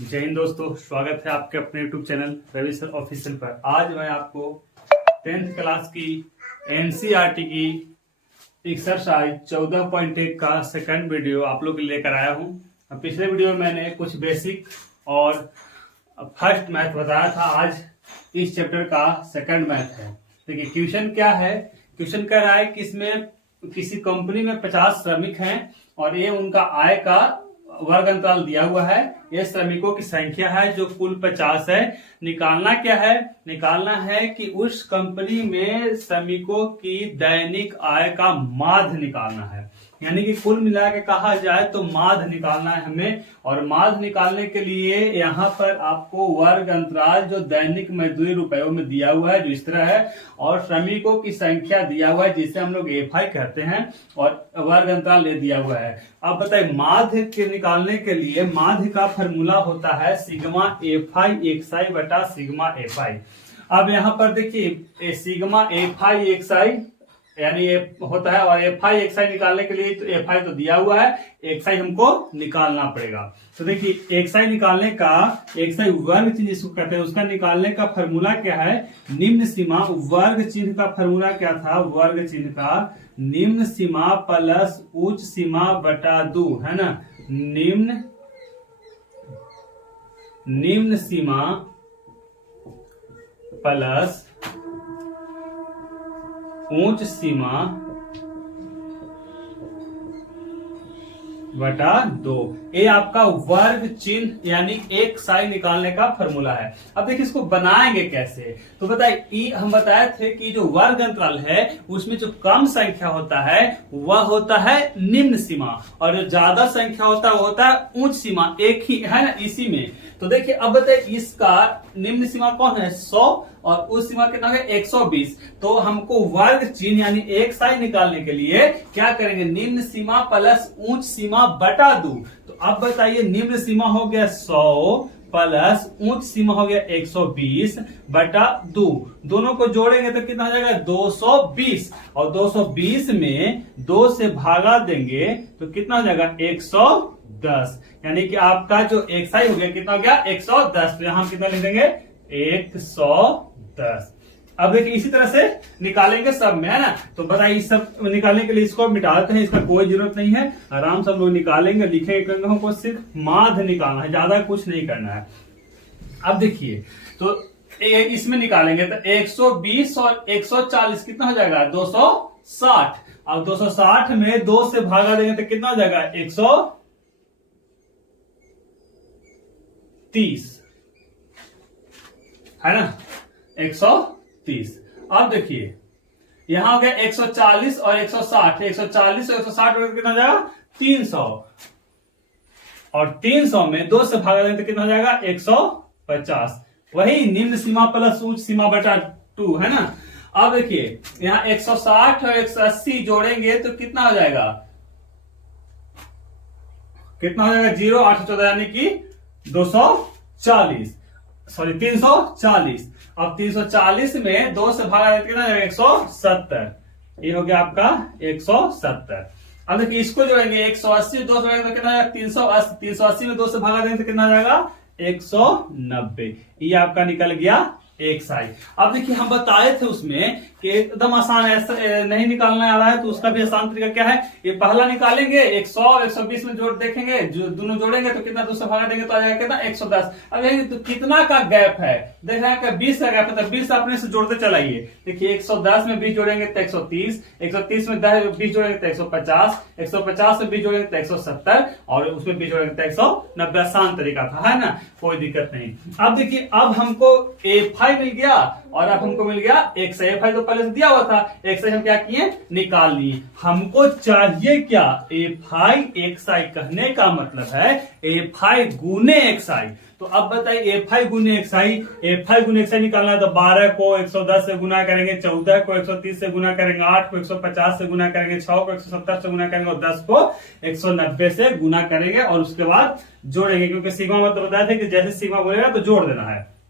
जय हिंद दोस्तों, स्वागत है आपके अपने YouTube channel Ravi sir official पर। आज मैं आपको 10th क्लास की एनसीईआरटी की एक्सरसाइज 14.1 का सेकंड वीडियो आप लोग के लिए लेकर आया हूं। पिछले वीडियो में मैंने कुछ बेसिक और फर्स्ट मैथ बताया था। आज इस चैप्टर का सेकंड मैथ है। देखिए क्वेश्चन क्या है। क्वेश्चन कह रहा है कि इसमें किसी कंपनी में 50 श्रमिक हैं और ये उनका आय का वर्ग अंतराल दिया हुआ है। ये श्रमिकों की संख्या है जो कुल 50 है। निकालना क्या है? निकालना है कि उस कंपनी में श्रमिकों की दैनिक आय का माध्य निकालना है। यानी कि कुल मिला के कहा जाए तो माध्य निकालना है हमें। और माध्य निकालने के लिए यहाँ पर आपको वर्ग अंतराल जो दैनिक मजदूरी रुपयों में दिया हुआ है जो इस तरह है, और श्रमिकों की संख्या दिया हुआ है जिसे हम लोग एफ आई कहते हैं, और वर्ग अंतराल ले दिया हुआ है। अब बताइए माध्य के निकालने के लिए माध्य का फॉर्मूला होता है सिग्मा एफ आई एक्स आई बटा सिग्मा एफ आई। अब यहाँ पर देखिए सिग्मा एफ आई एक्स आई यानी ये होता है, और एफ आई एक्स आई निकालने के लिए तो एफ आई तो दिया हुआ है, एक्स आई हमको निकालना पड़ेगा। तो देखिए एक्स आई निकालने का, एक्स आई वर्ग चिन्ह जिसको कहते हैं, उसका निकालने का फॉर्मूला क्या है? निम्न सीमा वर्ग चिन्ह का फॉर्मूला क्या था? वर्ग चिन्ह का निम्न सीमा प्लस उच्च सीमा बटा 2 है ना। निम्न सीमा प्लस उच्च सीमा बटा 2, ये आपका वर्ग चिन्ह यानी एक साई निकालने का फॉर्मूला है। अब देखिए इसको बनाएंगे कैसे। तो बताइए हम बताए थे कि जो वर्ग अंतराल है उसमें जो कम संख्या होता है वह होता है निम्न सीमा, और जो ज्यादा संख्या होता है वो होता है उच्च सीमा। एक ही है ना इसी में। तो देखिए अब बताइए इसका निम्न सीमा कौन है? 100, और उस सीमा कितना है? 120। तो हमको वर्ग चिन्ह यानी एक साई निकालने के लिए क्या करेंगे? निम्न सीमा प्लस उच्च सीमा बटा 2। तो अब बताइए निम्न सीमा हो गया 100 प्लस उच्च सीमा हो गया 120 बटा 2। दोनों को जोड़ेंगे तो कितना हो जाएगा? 220, और 220 में 2 से भागा देंगे तो कितना हो जाएगा? 110। यानी कि आपका जो एक्स आई हो गया कितना हो गया? 110। तो यहां हम कितना लिख देंगे? 110। अब देखिए इसी तरह से निकालेंगे सब में, है ना। तो बताइए सब निकालने के लिए इसको मिटाते हैं, इसका कोई जरूरत नहीं है, आराम से हम लोग निकालेंगे। लिखेंगे हमको सिर्फ माध्य निकालना है, ज्यादा कुछ नहीं करना है। अब देखिए तो इसमें निकालेंगे तो 120 और 140 कितना हो जाएगा? 260। अब 260 में 2 से भागा देंगे तो कितना हो जाएगा? 130 है ना, 130। अब देखिए यहां हो गया 140 और 160, 140 और 160 कितना हो जाएगा? 300, और 300 में 2 से भागा देंगे तो कितना हो जाएगा? 150। वही निम्न सीमा प्लस उच्च सीमा बटा 2 है ना। अब देखिए यहां 160 और 180 जोड़ेंगे तो कितना हो जाएगा? कितना हो जाएगा? 0 8 14 यानी कि 240, सॉरी 340। अब 340 में 2 से भागा देते कितना जाएगा? 170। ये हो गया आपका 170। अब देखिए इसको जोड़ेंगे 180 2 से भागा तो कितना जाएगा? 380। 380 में 2 से भागा देंगे तो कितना जाएगा? 190। ये आपका निकल गया एक साई। अब देखिए हम बताए थे उसमें कि एकदम आसान है, ऐसा नहीं निकालना आ रहा है तो उसका भी आसान तरीका क्या है? ये पहला निकालेंगे 100 और 120 में जोड़ देखेंगे, जो दोनों जोड़ेंगे तो कितना? 2 से भागा देंगे तो आ जाएगा कितना? 110। अब यही तो कितना का गैप है? देख रहे हैं 20 का गैप है, तो 20 अपने से जोड़ते चलाइए। देखिए 110 में 20 जोड़ेंगे तो 130, 130 में 20 जोड़ेंगे तो 150, 150 में 20 जोड़ेंगे तो 170, और उसमें 20 जोड़ेंगे तो 190। आसान तरीका था, है ना, कोई दिक्कत नहीं। अब देखिए अब हमको एफ आई मिल गया और अब हमको मिल गया एक्स आई। एफ आई तो पहले से दिया हुआ था, एक्स आई हम क्या किए? निकाल लिए। हमको चाहिए क्या? एफ आई एक्स आई। कहने का मतलब है एफ आई गुने एक्स आई। तो अब बताइए एफ आई गुने एक्स आई, एफ आई गुने एक्स आई निकालना है तो 12 को 110 से गुना करेंगे, 14 को 130 से गुना करेंगे, 8 को 150 से गुना करेंगे, 6 को 170 से गुना करेंगे, और 10 को 190 से गुना करेंगे, और उसके बाद जोड़ेंगे। क्योंकि सीमा मतलब बताया था कि जैसे सीमा बोलेगा तो जोड़ देना है।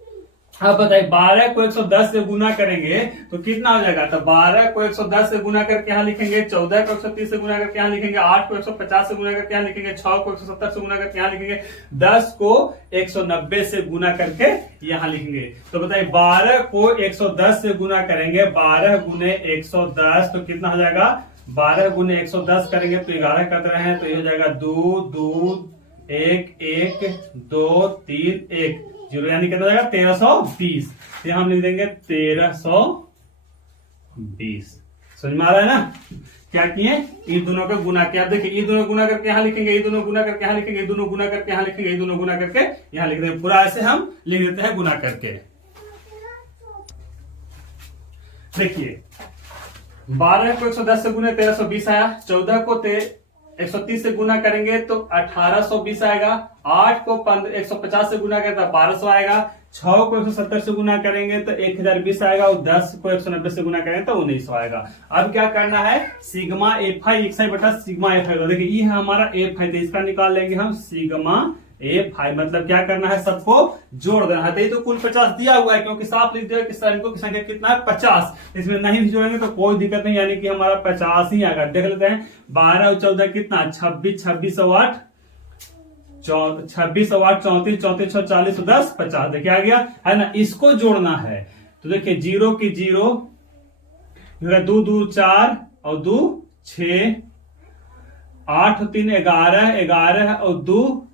अब बताइए 12 को 110 से गुना करेंगे तो कितना हो जाएगा। तो 12 को 110 से गुना करके यहाँ लिखेंगे, 14 को 130 से गुना करके यहाँ लिखेंगे, 8 को 150 से गुना करके यहाँ लिखेंगे, 6 को 170 से गुना करके यहाँ लिखेंगे, 10 को 190 से गुना करके यहाँ लिखेंगे। तो बताइए 12 को 110 से गुना करेंगे, 12 गुने 110 तो कितना हो जाएगा। 12 गुने 110 करेंगे तो 11 कर रहे हैं, तो ये हो जाएगा 2 2 1 1 2 3 1 0, यानी कितना हो जाएगा 1320। तो हम लिख देंगे 1320। समझ में आ रहा है ना। क्या किए, इन दोनों का गुना किया। अब देखिए ये दोनों गुना करके यहाँ लिखेंगे, ये दोनों गुना करके यहाँ लिखेंगे, ये दोनों गुना करके यहाँ लिखेंगे, ये दोनों गुना करके यहाँ लिख देंगे। पूरा ऐसे हम लिख देते हैं गुना करके। देखिए 12 को 110 से गुने 1320 आया, 14 को 130 से गुना करेंगे तो 1820 आएगा, 8 को 150 से गुना करें तो 1200 आएगा, 6 को 170 से गुना करेंगे तो 1020 आएगा, और 10 को 190 से गुना करेंगे तो 1900 आएगा। अब क्या करना है, सिग्मा एफ आई एक्स आई बटा सिग्मा एफ आई। देखिए ये है हमारा एफ आई, तो इसका निकाल लेंगे हम सिग्मा एफ आई। मतलब क्या करना है, सबको जोड़ देना है। तो ये तो कुल 50 दिया हुआ है, क्योंकि साफ लिख दिया कि श्रमिकों की संख्या कितना है 50। इसमें नहीं भी जोड़ेंगे तो कोई दिक्कत नहीं, यानी कि हमारा 50 ही आएगा। देख लेते हैं 12 और 14 कितना, 26 26 और 8 26 और 8 34 34 और 40 और 10 50। देखिए आ गया है ना। इसको जोड़ना है तो देखिए 0 की 0, 2 2 4 और 2 6, 8 और 3 11 11 और 2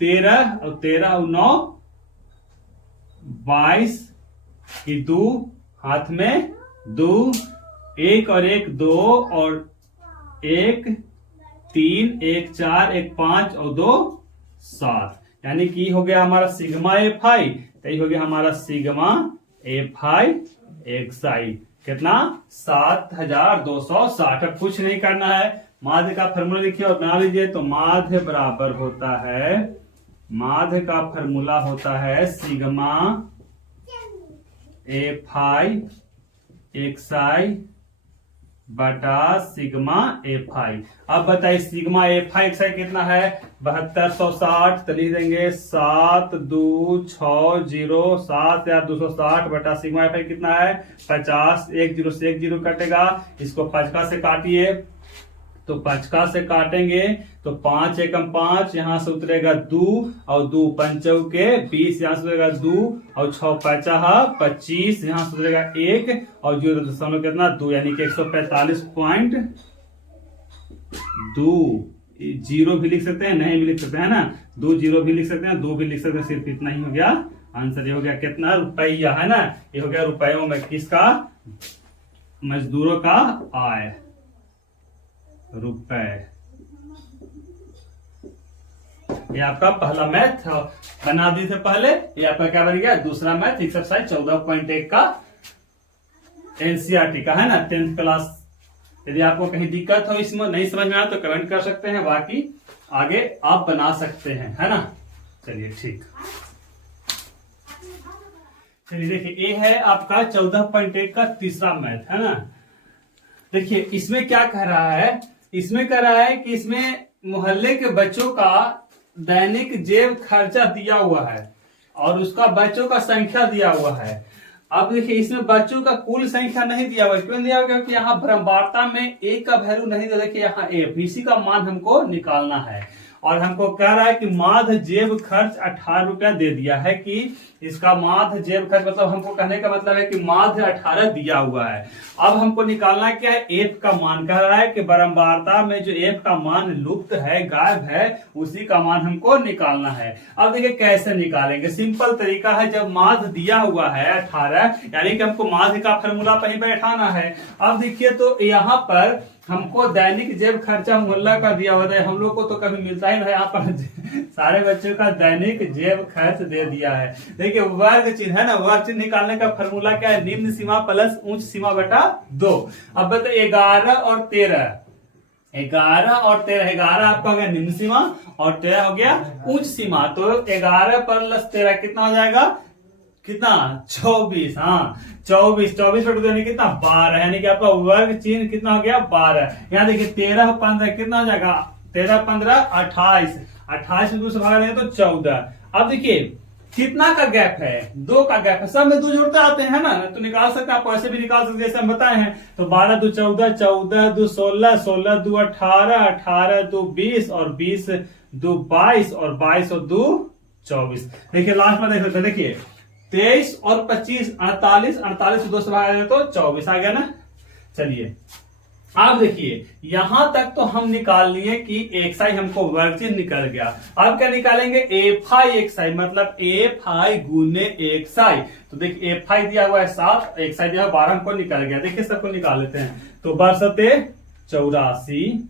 13 और 13 और 9 22 की 2 हाथ में 2, 1 और 1 2 और 1 3 1 4 1 5 और 2 7, यानी कि हो गया हमारा सिग्मा एफ आई। तो ये हो गया हमारा सिग्मा एफ आई एक्स आई कितना 7260। अब कुछ नहीं करना है, माध्य का फॉर्मूला लिखिए और बना लीजिए। तो माध्य बराबर होता है, माध्य का फॉर्मूला होता है सिग्मा एफ आई एक्स आई बटा सिग्मा एफ आई। अब बताइए सिग्मा एफ आई एक्स आई कितना है 7260। तो लिख देंगे 7 2 6 0 7 या 260 बटा सिग्मा एफ आई कितना है 50। 1 0 से 1 0 कटेगा, इसको 5 से काटिए। तो 5 से काटेंगे तो 5 एकम 5, यहां से उतरेगा 2 और 2 पंचों के 20, यहां से उतरेगा 2 और 6 5 25, यहां से उतरेगा 1 और 0 कितना 2, यानी कि 145.2। 0 भी लिख सकते हैं, नहीं भी लिख सकते हैं ना, 2 0 भी लिख सकते हैं, 2 भी लिख सकते हैं। सिर्फ इतना ही हो गया आंसर। ये हो गया कितना रुपया, है ना। ये हो गया रुपयों में किसका, मजदूरों का आय, रुपए। ये आपका पहला मैथ बना दी थे पहले। ये आपका क्या बन गया, दूसरा मैथ एक्सरसाइज 14.1 का एनसीईआरटी का, है ना, 10th क्लास। यदि आपको कहीं दिक्कत हो इसमें नहीं समझ में आया तो कमेंट कर सकते हैं, बाकी आगे आप बना सकते हैं, है ना। चलिए ठीक, चलिए देखिए ये है आपका 14.1 का तीसरा मैथ, है ना। देखिए इसमें क्या कह रहा है, इसमें कह रहा है कि इसमें मोहल्ले के बच्चों का दैनिक जेब खर्चा दिया हुआ है और उसका बच्चों का संख्या दिया हुआ है। अब देखिए इसमें बच्चों का कुल संख्या नहीं दिया हुआ, क्यों दिया हुआ, क्योंकि यहाँ भ्रमवार्ता में ए का वैल्यू नहीं दिया। देखिए यहाँ एफ, इसी का मान हमको निकालना है। और हमको कह रहा है कि माध्य जेब खर्च 18 रुपया दे दिया है, कि इसका माध्य जेब खर्च, मतलब हमको कहने का मतलब है कि माध्य 18 दिया हुआ है। अब हमको निकालना क्या है, एफ का मान। कह रहा है कि बारंबारता में जो एफ का मान लुप्त है, गायब है, उसी का मान हमको निकालना है। अब देखिए कैसे निकालेंगे, सिंपल तरीका है। जब माध्य दिया हुआ है 18, यानी कि हमको माध्य का फॉर्मूला पर ही बैठाना है। अब देखिए तो यहाँ पर हमको दैनिक जेब खर्चा मोहल्ला का दिया हुआ है, हम लोग को तो कभी मिलता ही नहीं। यहाँ पर सारे बच्चों का दैनिक जेब खर्च दे दिया है। देखिए वर्ग चिन्ह है ना, वर्ग चिन्ह निकालने का फॉर्मूला क्या है, निम्न सीमा प्लस उच्च सीमा बटा 2। अब बताइए 11 और 13, 11 और 13, 11 आपका हो गया निम्न सीमा और 13 हो गया उच्च सीमा। तो 11 प्लस 13 कितना हो जाएगा, कितना 24। हाँ 24 बटे 2 यानी कितना 12, यानी कि आपका वर्ग चिन्ह कितना हो गया 12। यहाँ देखिए 13 और 15 कितना हो जाएगा, 13 15 28, 28 में 2 से भागा देंगे तो 14। अब देखिए कितना का गैप है, 2 का गैप है, सब में 2 जोड़ते आते हैं ना, तो निकाल सकते हैं, आप ऐसे भी निकाल सकते हैं जैसे हम बताए हैं। तो 12 दो 14, 14 दो 16, 16 दो 18, 18 दो 20 और 20 दो 22 और 22 और 2 24। देखिए लास्ट में देख सकते हैं, देखिए 23 और 25 48, 48 से 2 से भाग तो 24 आ गया ना। चलिए अब देखिए यहां तक तो हम निकाल लिए कि एक्स आई हमको वर्जिन निकल गया। अब क्या निकालेंगे, एफ आई एक्स आई, मतलब एफ आई गुने एक्स आई। तो देखिए एफ आई दिया हुआ है 7, एक्स आई दिया हुआ 12, हमको निकल गया। देखिए सबको निकाल लेते हैं। तो बरसते 84,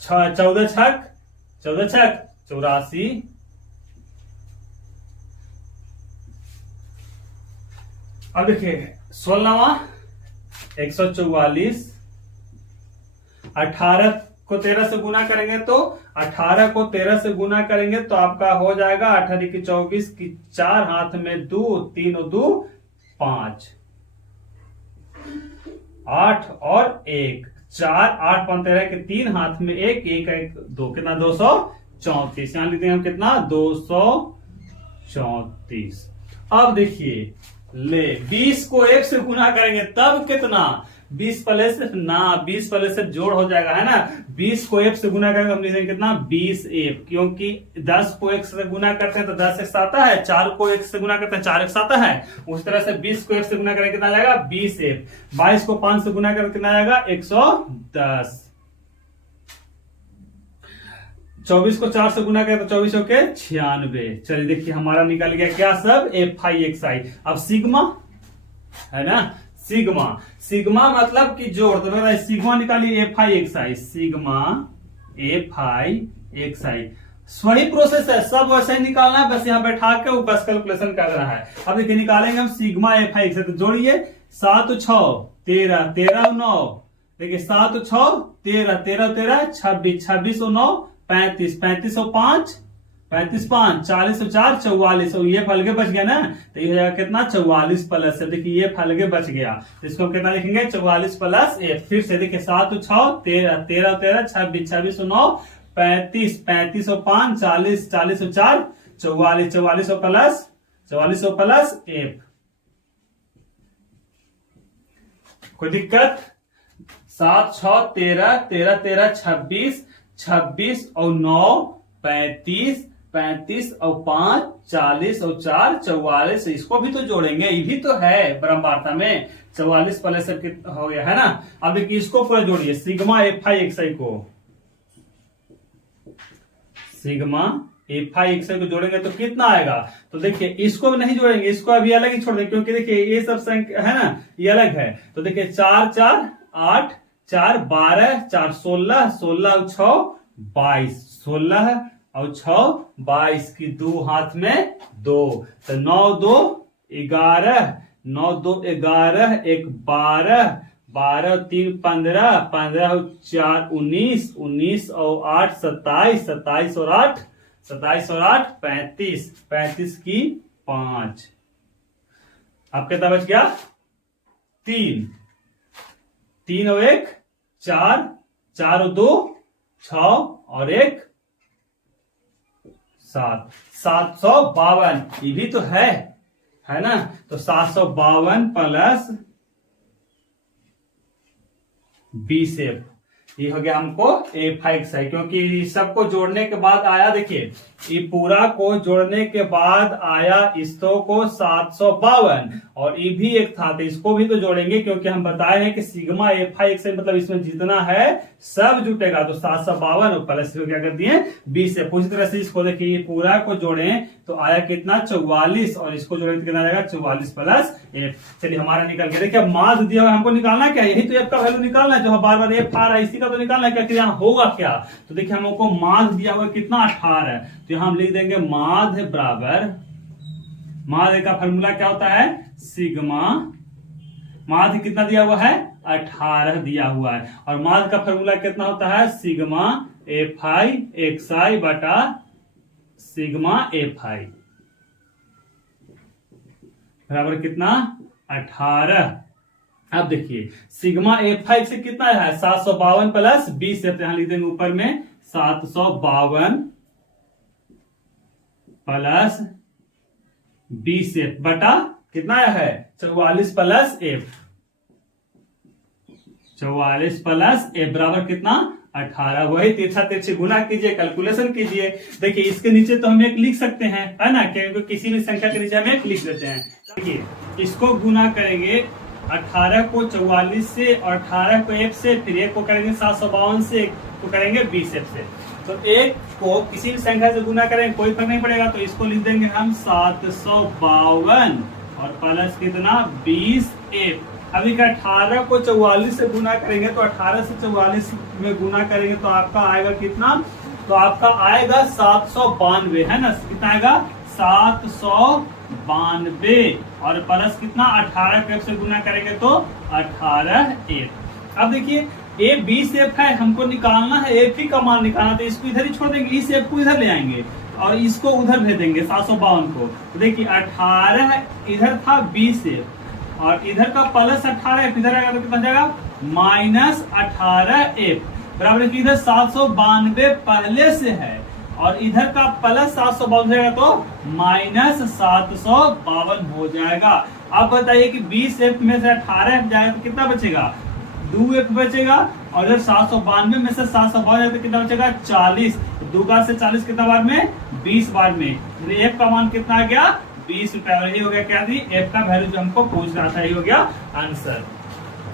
14 छक 84, अब देखिए 16वां 144, 18 को 13 से गुना करेंगे तो 18 को 13 से गुना करेंगे तो आपका हो जाएगा 18 की 24 की 4 हाथ में 2, 3 और 2 5, 8 और 1 4, 8 5 13 के 3 हाथ में 1, 1 2, कितना 234। यहां लिखते हैं हम कितना 234। अब देखिए ले 20 को 1 से गुना करेंगे तब कितना 20 प्लस ना 20 प्लस से जोड़ हो जाएगा है ना। 20 को 1 से गुना करेंगे हम लिखेंगे कितना 20 एफ, क्योंकि 10 को 1 से गुना करते हैं तो 10 एक आता है, 4 को 1 से गुना करते हैं 4 एक आता है। उस तरह से 20 को 1 से गुना करेंगे कितना जाएगा 20 एफ। 22 को 5 से गुना करेंगे कितना जाएगा 110। 24 को 4 से गुना करें तो 24 के 96। चलिए देखिए हमारा निकल गया क्या सब एफ आई एक्स आई। अब सिग्मा है ना, सिग्मा सिग्मा मतलब कि जोड़, तो सिग्मा निकालिए f i x i, sigma f i x i. वही प्रोसेस है, सब वैसे ही निकालना है, बस यहाँ बैठा के बस कैलकुलेशन करना है। अब देखिए निकालेंगे हम सिग्मा एफ आई एक्स आई, तो जोड़िए 7 6 13 13 9, देखिए 7 6 13 13 13 26 26 और 9 35 35 और 5 35 5 40 और 4 44 और ये फलके बच गया ना, तो ये हो जाएगा कितना 44 प्लस है। देखिए ये फलके बच गया, तो इसको हम कितना लिखेंगे 44 प्लस 1। फिर से देखिए 7 6 13 13 13 26 26 और 9 35 35 और 5 40 40 और 4 44 44 और प्लस 44 और प्लस 1। कोई दिक्कत? 7 6 13 13 13 26 26 और 9 35 35 और 5 40 और 4 44। इसको भी तो जोड़ेंगे, ये भी तो है ब्रह्मवार्ता में 44 प्लस हो गया है ना। अब देखिए इसको पूरा जोड़िए, सिग्मा एफ आई एक्स आई को, सिग्मा एफ आई एक्स आई को जोड़ेंगे तो कितना आएगा। तो देखिए इसको भी नहीं जोड़ेंगे, इसको अभी अलग ही छोड़ देंगे, क्योंकि देखिए ये सब संख्या है ना ये अलग है। तो देखिए 4 4 8 4 12 4 16 16 और 6 22 16 और 6 22 की 2 हाथ में 2, तो 9 2 11 9 2 11 1 12 12 3 15 15 और 4 19 19 और 8 27 27 और 8 27 और 8 35 35 की 5। अब कितना बच गया 3 3 और 1 4 4 और 2 6 और 1 7 752। ये भी तो है ना। तो 752 प्लस 20 एफ, ये हो गया हमको एफ आई एक्स आई। क्योंकि सबको जोड़ने के बाद आया, देखिए ये पूरा को जोड़ने के बाद आया इसको को 752, और ये भी एक था तो इसको भी तो जोड़ेंगे, क्योंकि हम बताए हैं कि सिग्मा एफ आई एक्स आई मतलब इसमें जितना है सब जुटेगा। तो 752 और प्लस क्या कर दिए 20 एफ। उसी तरह से इसको देखिए ये पूरा को जोड़े तो आया कितना 44, और इसको जोड़े तो कितना आएगा 44 प्लस एफ। चलिए हमारा निकल गया। देखिए माध्य दिया हुआ हमको निकालना क्या, यही तो एफ का वैल्यू निकालना है जो बार बार एफ आ रहा है, इसी का तो निकालना है क्या कि यहाँ होगा क्या। तो देखिए हमको माध्य दिया हुआ कितना 18 है, तो यहाँ हम लिख देंगे माध्य बराबर, माध्य का फॉर्मूला क्या होता है सिग्मा, माध्य कितना दिया हुआ है 18 दिया हुआ है, और माध्य का फॉर्मूला कितना होता है सिग्मा एफ आई एक्स आई बटा सिग्मा एफ आई बराबर कितना 18। अब देखिए सिग्मा एफ आई से कितना है 752 प्लस 20 है, तो यहां लिख देंगे ऊपर में 752 प्लस 20f बटा कितना है 44 प्लस f, 44 प्लस f बराबर कितना 18। वही तिरछा तिरछी गुना कीजिए, कैलकुलेशन कीजिए। देखिए इसके नीचे तो हम एक लिख सकते हैं, है ना, क्योंकि किसी भी संख्या के नीचे हम एक लिख देते हैं। देखिए इसको गुना करेंगे 18 को 44 से और 18 को f से, फिर एक को करेंगे 752 से, एक को करेंगे 20f से। तो एक को किसी भी संख्या से गुना करेंगे कोई फर्क नहीं पड़ेगा, तो इसको लिख देंगे हम 752 और प्लस कितना 20f। अभी का 18 को 44 से गुना करेंगे तो 18 से 44 में गुना करेंगे तो आपका आएगा कितना, तो आपका आएगा 792, है ना, कितना आएगा 792 और प्लस कितना 18 के से गुना करेंगे तो 18f। अब देखिए a 20f है, हमको निकालना है f ही का मान निकालना, तो इसको इधर ही छोड़ देंगे, इस f को इधर ले आएंगे और इसको उधर भेजेंगे 752 को। तो देखिए 18 इधर था 20f और इधर का प्लस 18f इधर आएगा तो कितना जाएगा -18f बराबर की इधर 792 पहले से है और इधर का प्लस 752 जाएगा तो -752 हो जाएगा। अब बताइए कि 20f में से 18f जाएगा तो कितना बचेगा 2f बचेगा और इधर 792 में से 752 जाएगा तो कितना बचेगा 40। 2 का से 40 कितना बार में 20 बार में, f का मान कितना आ गया 20 रुपया। और ये हो गया क्या थी f का वैल्यू जो हमको पूछ रहा था, ये हो गया आंसर।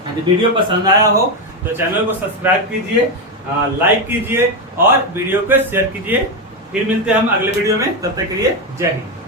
यदि वीडियो पसंद आया हो तो चैनल को सब्सक्राइब कीजिए, लाइक कीजिए और वीडियो को शेयर कीजिए। फिर मिलते हैं हम अगले वीडियो में, तब तक के लिए जय हिंद।